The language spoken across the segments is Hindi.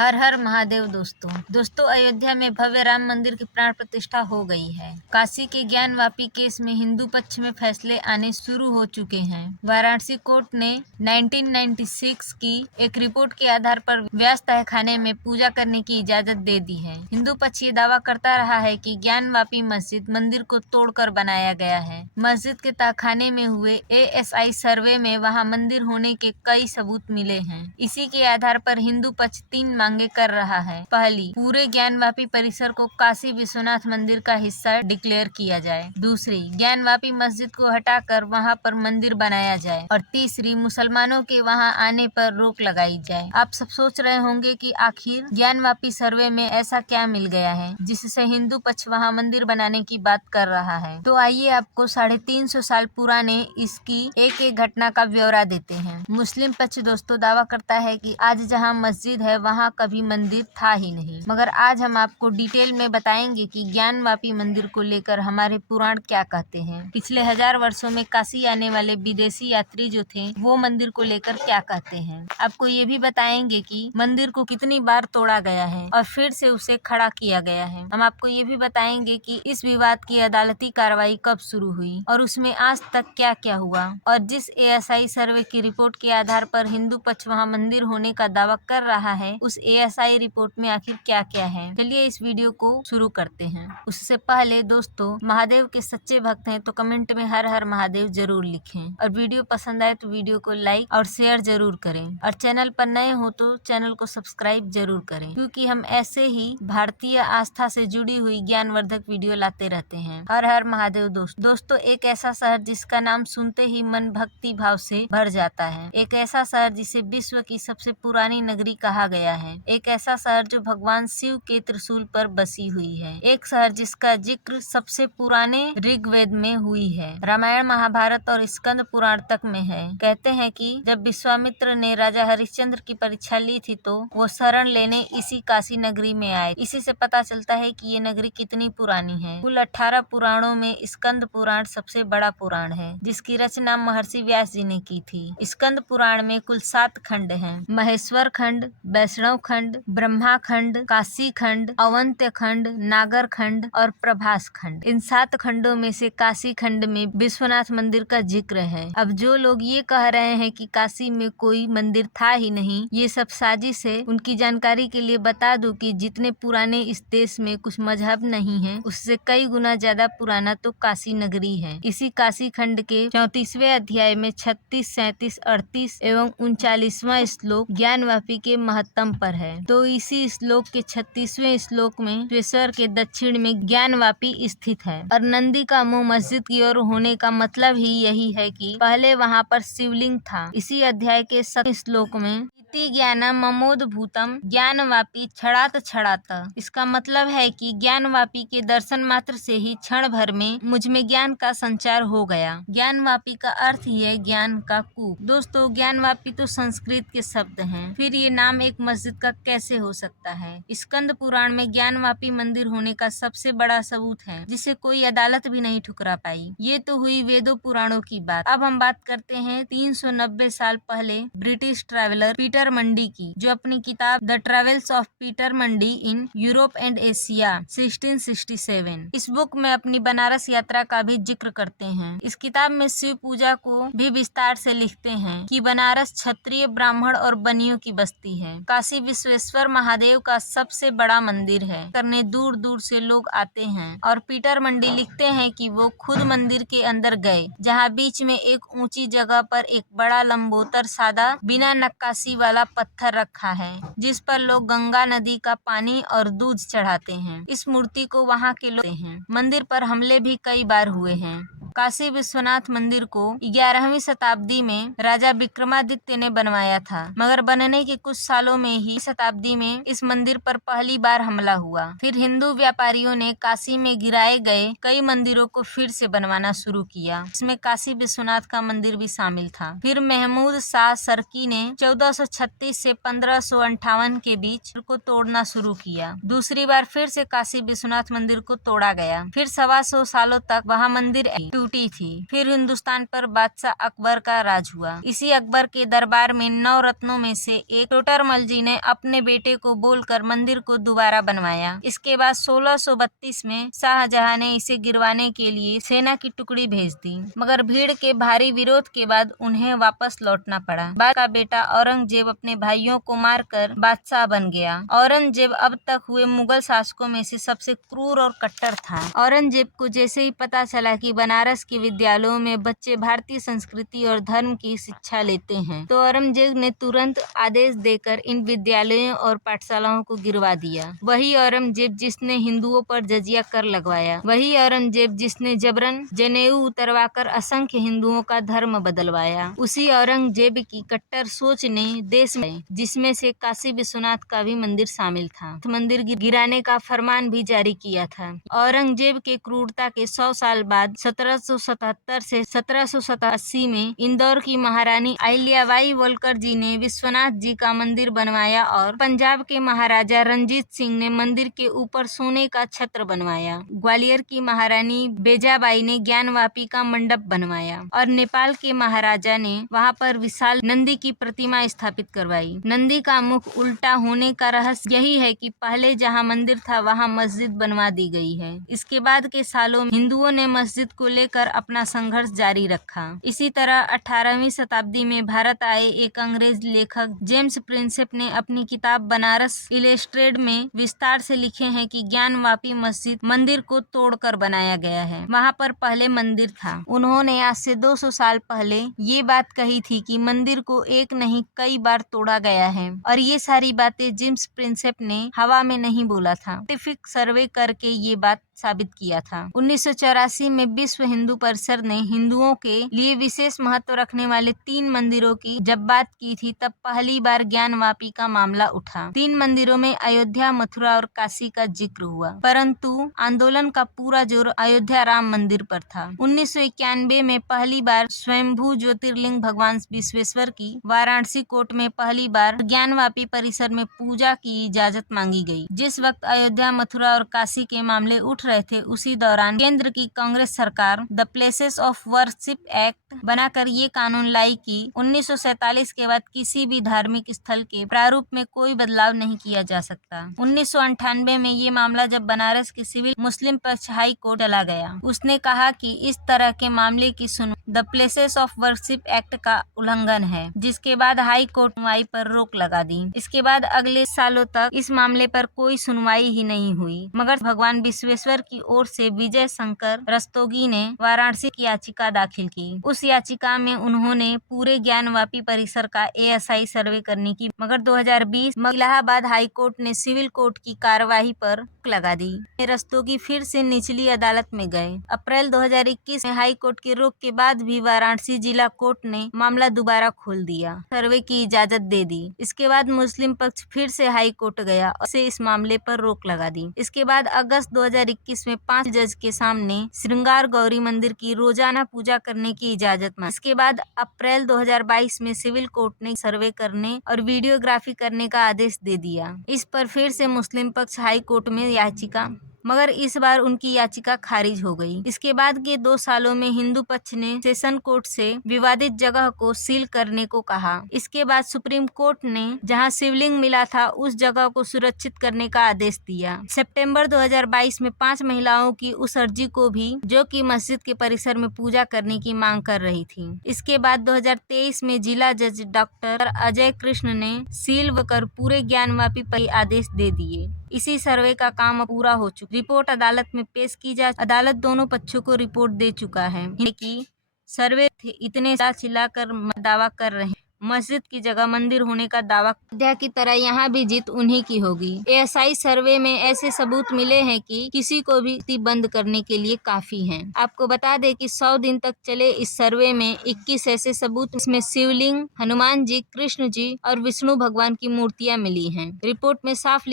हर हर महादेव। दोस्तों अयोध्या में भव्य राम मंदिर की प्राण प्रतिष्ठा हो गई है। काशी के ज्ञानवापी केस में हिंदू पक्ष में फैसले आने शुरू हो चुके हैं। वाराणसी कोर्ट ने 1996 की एक रिपोर्ट के आधार पर व्यास तहखाने में पूजा करने की इजाजत दे दी है। हिंदू पक्ष ये दावा करता रहा है कि ज्ञानवापी मस्जिद मंदिर को तोड़कर बनाया गया है। मस्जिद के तहखाने में हुए ASI सर्वे में वहां मंदिर होने के कई सबूत मिले हैं। इसी के आधार पर हिंदू पक्ष 3 मांगे कर रहा है। पहली, पूरे ज्ञानवापी परिसर को काशी विश्वनाथ मंदिर का हिस्सा डिक्लेयर किया जाए। दूसरी, ज्ञानवापी मस्जिद को हटाकर वहां पर मंदिर बनाया जाए। और तीसरी, मुसलमानों के वहां आने पर रोक लगाई जाए। आप सब सोच रहे होंगे कि आखिर ज्ञानवापी सर्वे में ऐसा क्या मिल गया है जिससे हिंदू पक्ष वहां मंदिर बनाने की बात कर रहा है। तो आइए आपको 350 साल पुराने इसकी एक एक घटना का ब्यौरा देते हैं। मुस्लिम पक्ष दोस्तों दावा करता है कि आज जहां मस्जिद है वहां कभी मंदिर था ही नहीं, मगर आज हम आपको डिटेल में बताएंगे कि ज्ञानवापी मंदिर को लेकर हमारे पुराण क्या कहते हैं। पिछले 1000 वर्षों में काशी आने वाले विदेशी यात्री जो थे वो मंदिर को लेकर क्या कहते हैं। आपको ये भी बताएंगे कि मंदिर को कितनी बार तोड़ा गया है और फिर से उसे खड़ा किया गया है। हम आपको ये भी बताएंगे कि इस विवाद की अदालती कार्रवाई कब शुरू हुई और उसमें आज तक क्या क्या हुआ, और जिस ASI सर्वे की रिपोर्ट के आधार पर हिंदू पक्ष वहां मंदिर होने का दावा कर रहा है उस ASI रिपोर्ट में आखिर क्या क्या है। चलिए इस वीडियो को शुरू करते हैं। उससे पहले दोस्तों, महादेव के सच्चे भक्त हैं तो कमेंट में हर हर महादेव जरूर लिखें, और वीडियो पसंद आए तो वीडियो को लाइक और शेयर जरूर करें, और चैनल पर नए हो तो चैनल को सब्सक्राइब जरूर करें, क्योंकि हम ऐसे ही भारतीय आस्था से जुड़ी हुई ज्ञानवर्धक वीडियो लाते रहते हैं। हर हर महादेव। दोस्तों एक ऐसा शहर जिसका नाम सुनते ही मन भक्ति भाव से भर जाता है। एक ऐसा शहर जिसे विश्व की सबसे पुरानी नगरी कहा गया है। एक ऐसा शहर जो भगवान शिव के त्रिशूल पर बसी हुई है। एक शहर जिसका जिक्र सबसे पुराने ऋग्वेद में हुई है, रामायण महाभारत और स्कंद पुराण तक में है। कहते हैं कि जब विश्वामित्र ने राजा हरिश्चंद्र की परीक्षा ली थी तो वो शरण लेने इसी काशी नगरी में आए। इसी से पता चलता है कि ये नगरी कितनी पुरानी है। कुल 18 पुराणों में स्कंद पुराण सबसे बड़ा पुराण है, जिसकी रचना महर्षि व्यास जी ने की थी। स्कंद पुराण में कुल 7 खंड हैं। महेश्वर खंड, वैष्णव खंड, ब्रह्मा खंड, काशी खंड, अवंत्य खंड, नागर खंड और प्रभास खंड। इन 7 खंडों में से काशी खंड में विश्वनाथ मंदिर का जिक्र है। अब जो लोग ये कह रहे हैं कि काशी में कोई मंदिर था ही नहीं, ये सब साजिश है। उनकी जानकारी के लिए बता दूं कि जितने पुराने इस देश में कुछ मजहब नहीं है, उससे कई गुना ज्यादा पुराना तो काशी नगरी है। इसी काशी खंड के 34वें अध्याय में 36, 37, 38 एवं 39वां श्लोक ज्ञानवापी के महत्तम पर है। तो इसी श्लोक के 36वें श्लोक में त्वेश्वर के दक्षिण में ज्ञानवापी स्थित है, और नंदी का मुंह मस्जिद की ओर होने का मतलब ही यही है कि पहले वहां पर शिवलिंग था। इसी अध्याय के 7वें श्लोक में ज्ञानम ममोद भूतम ज्ञानवापी छड़ात। इसका मतलब है कि ज्ञानवापी के दर्शन मात्र से ही क्षण भर में मुझ में ज्ञान का संचार हो गया। ज्ञानवापी का अर्थ ही है ज्ञान का कूप। दोस्तों ज्ञानवापी तो संस्कृत के शब्द हैं, फिर ये नाम एक मस्जिद का कैसे हो सकता है। स्कंद पुराण में ज्ञानवापी मंदिर होने का सबसे बड़ा सबूत है, जिसे कोई अदालत भी नहीं ठुकरा पाई। ये तो हुई वेदों पुराणों की बात। अब हम बात करते हैं 390 साल पहले ब्रिटिश ट्रैवलर पीटर मंडी की, जो अपनी किताब the travels of Peter Mandi in Europe and Asia 1667 इस बुक में अपनी बनारस यात्रा का भी जिक्र करते हैं। इस किताब में शिव पूजा को भी विस्तार से लिखते हैं कि बनारस क्षत्रिय, ब्राह्मण और बनियों की बस्ती है। काशी विश्वेश्वर महादेव का सबसे बड़ा मंदिर है, करने दूर दूर से लोग आते हैं। और पीटर मंडी लिखते हैं कि वो खुद मंदिर के अंदर गए, जहाँ बीच में एक ऊंची जगह पर एक बड़ा लंबोतर सादा बिना नक्काशी वाला पत्थर रखा है, जिस पर लोग गंगा नदी का पानी और दूध चढ़ाते हैं। इस मूर्ति को वहाँ के लोग हैं। मंदिर पर हमले भी कई बार हुए हैं। काशी विश्वनाथ मंदिर को 11वीं शताब्दी में राजा विक्रमादित्य ने बनवाया था, मगर बनने के कुछ सालों में ही शताब्दी में इस मंदिर पर पहली बार हमला हुआ। फिर हिंदू व्यापारियों ने काशी में गिराए गए कई मंदिरों को फिर से बनवाना शुरू किया। इसमें काशी विश्वनाथ का मंदिर भी शामिल था। फिर महमूद शाह सरकी ने 1436 से 1558 के बीच को तोड़ना शुरू किया। दूसरी बार फिर से काशी विश्वनाथ मंदिर को तोड़ा गया। फिर 125 सालों तक वहाँ मंदिर टूटी थी। फिर हिंदुस्तान पर बादशाह अकबर का राज हुआ। इसी अकबर के दरबार में 9 रत्नों में से एक टोडरमल जी ने अपने बेटे को बोलकर मंदिर को दोबारा बनवाया। इसके बाद 1632 में शाहजहां ने इसे गिरवाने के लिए सेना की टुकड़ी भेज दी, मगर भीड़ के भारी विरोध के बाद उन्हें वापस लौटना पड़ा। बाद का बेटा औरंगजेब अपने भाइयों को मारकर बादशाह बन गया। औरंगजेब अब तक हुए मुगल शासकों में से सबसे क्रूर और कट्टर था। औरंगजेब को जैसे ही पता चला कि बनारस के विद्यालयों में बच्चे भारतीय संस्कृति और धर्म की शिक्षा लेते हैं, तो औरंगजेब ने तुरंत आदेश देकर इन विद्यालयों और पाठशालाओं को गिरवा दिया। वही औरंगजेब जिसने हिंदुओं पर जजिया कर लगवाया, वही औरंगजेब जिसने जबरन जनेऊ उतरवाकर असंख्य हिंदुओं का धर्म बदलवाया। उसी औरंगजेब की कट्टर सोच ने देश में, जिसमें से काशी विश्वनाथ का भी मंदिर शामिल था, मंदिर गिराने का फरमान भी जारी किया था। औरंगजेब के क्रूरता के 100 साल बाद 1777 से 1787 में इंदौर की महारानी अहिल्याबाई होलकर जी ने विश्वनाथ जी का मंदिर बनवाया और पंजाब के महाराजा रंजीत सिंह ने मंदिर के ऊपर सोने का छत्र बनवाया। ग्वालियर की महारानी बेजाबाई ने ज्ञानवापी का मंडप बनवाया और नेपाल के महाराजा ने वहां पर विशाल नंदी की प्रतिमा स्थापित करवाई। नंदी का मुख उल्टा होने का रहस्य यही है कि पहले जहां मंदिर था वहां मस्जिद बनवा दी गई है। इसके बाद के सालों में हिंदुओं ने मस्जिद को लेकर अपना संघर्ष जारी रखा। इसी तरह 18वीं शताब्दी में भारत आए एक अंग्रेज लेखक जेम्स प्रिंसेप ने अपनी किताब बनारस इलस्ट्रेटेड में विस्तार से लिखे हैं कि ज्ञानवापी मस्जिद मंदिर को तोड़कर बनाया गया है, वहां पर पहले मंदिर था। उन्होंने आज से 200 साल पहले ये बात कही थी कि मंदिर को एक नहीं कई बार तोड़ा गया है, और ये सारी बातें जेम्स प्रिंसेप ने हवा में नहीं बोला था। साइंटिफिक सर्वे करके ये बात साबित किया था। 1984 में विश्व हिंदू परिषद ने हिंदुओं के लिए विशेष महत्व रखने वाले 3 मंदिरों की जब बात की थी, तब पहली बार ज्ञानवापी का मामला उठा। 3 मंदिरों में अयोध्या, मथुरा और काशी का जिक्र हुआ, परंतु आंदोलन का पूरा जोर अयोध्या राम मंदिर पर था। 1991 में पहली बार स्वयंभू ज्योतिर्लिंग भगवान विश्वेश्वर की वाराणसी कोर्ट में पहली बार ज्ञानवापी परिसर में पूजा की इजाजत मांगी गई। जिस वक्त अयोध्या, मथुरा और काशी के मामले उठ रहे थे, उसी दौरान केंद्र की कांग्रेस सरकार the places of worship act बनाकर ये कानून लाई कि 1947 के बाद किसी भी धार्मिक स्थल के प्रारूप में कोई बदलाव नहीं किया जा सकता। 1998 में ये मामला जब बनारस के सिविल मुस्लिम पक्ष हाई कोर्ट चला गया, उसने कहा कि इस तरह के मामले की सुनवाई the places of worship act का उल्लंघन है, जिसके बाद हाई कोर्ट सुनवाई पर रोक लगा दी। इसके बाद अगले सालों तक इस मामले पर कोई सुनवाई ही नहीं हुई, मगर भगवान विश्वेश्वर की ओर से विजय शंकर रस्तोगी ने वाराणसी की याचिका दाखिल की। उस याचिका में उन्होंने पूरे ज्ञानवापी परिसर का ASI सर्वे करने की, मगर 2020 में इलाहाबाद हाई कोर्ट ने सिविल कोर्ट की कार्यवाही पर रोक लगा दी। रस्तोगी फिर से निचली अदालत में गए। अप्रैल 2021 में हाई कोर्ट की रोक के बाद भी वाराणसी जिला कोर्ट ने मामला दोबारा खोल दिया, सर्वे की इजाजत दे दी। इसके बाद मुस्लिम पक्ष फिर से हाई कोर्ट गया और से इस मामले पर रोक लगा दी। इसके बाद अगस्त 2021 में 5 जज के सामने श्रृंगार गौरी मंदिर की रोजाना पूजा करने की इजाजत मांगी। इसके बाद अप्रैल 2022 में सिविल कोर्ट ने सर्वे करने और वीडियोग्राफी करने का आदेश दे दिया। इस पर फिर से मुस्लिम पक्ष हाई कोर्ट में याचिका, मगर इस बार उनकी याचिका खारिज हो गई। इसके बाद के 2 सालों में हिंदू पक्ष ने सेशन कोर्ट से विवादित जगह को सील करने को कहा। इसके बाद सुप्रीम कोर्ट ने जहां शिवलिंग मिला था उस जगह को सुरक्षित करने का आदेश दिया। सितंबर 2022 में 5 महिलाओं की उस अर्जी को भी, जो कि मस्जिद के परिसर में पूजा करने की मांग कर रही थी। इसके बाद 2023 में जिला जज डॉक्टर अजय कृष्ण ने सील कर पूरे ज्ञानवापी पर आदेश दे दिए। इसी सर्वे का काम पूरा हो चुका। रिपोर्ट अदालत में पेश की जा, अदालत दोनों पक्षों को रिपोर्ट दे चुका है कि सर्वे इतने चिल्लाकर दावा कर रहे हैं मस्जिद की जगह मंदिर होने का दावा। अयोध्या की तरह यहाँ भी जीत उन्हीं की होगी। ASI सर्वे में ऐसे सबूत मिले हैं कि किसी को भी बंद करने के लिए काफी हैं। आपको बता दें कि 100 दिन तक चले इस सर्वे में 21 ऐसे सबूत, इसमें शिवलिंग, हनुमान जी, कृष्ण जी और विष्णु भगवान की मूर्तियां मिली हैं। रिपोर्ट में साफ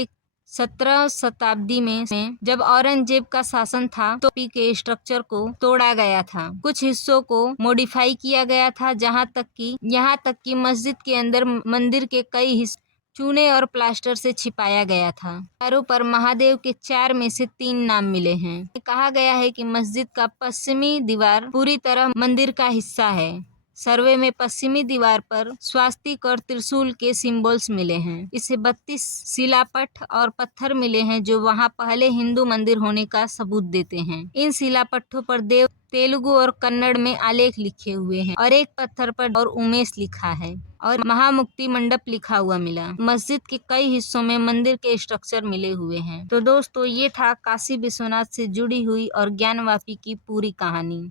17 शताब्दी में जब औरंगजेब का शासन था तो के स्ट्रक्चर को तोड़ा गया था, कुछ हिस्सों को मॉडिफाई किया गया था, यहाँ तक कि मस्जिद के अंदर मंदिर के कई हिस्से चूने और प्लास्टर से छिपाया गया था। दीवारों पर महादेव के 4 में से 3 नाम मिले हैं। कहा गया है कि मस्जिद का पश्चिमी दीवार पूरी तरह मंदिर का हिस्सा है। सर्वे में पश्चिमी दीवार पर स्वास्तिक और त्रिशूल के सिंबल्स मिले हैं। इसे 32 शिलापट और पत्थर मिले हैं जो वहां पहले हिंदू मंदिर होने का सबूत देते हैं। इन शिलापट्टों पर देव तेलुगु और कन्नड़ में आलेख लिखे हुए हैं और एक पत्थर पर और उमेश लिखा है और महामुक्ति मंडप लिखा हुआ मिला। मस्जिद के कई हिस्सों में मंदिर के स्ट्रक्चर मिले हुए हैं। तो दोस्तों, ये था काशी विश्वनाथ से जुड़ी हुई और ज्ञानवापी की पूरी कहानी।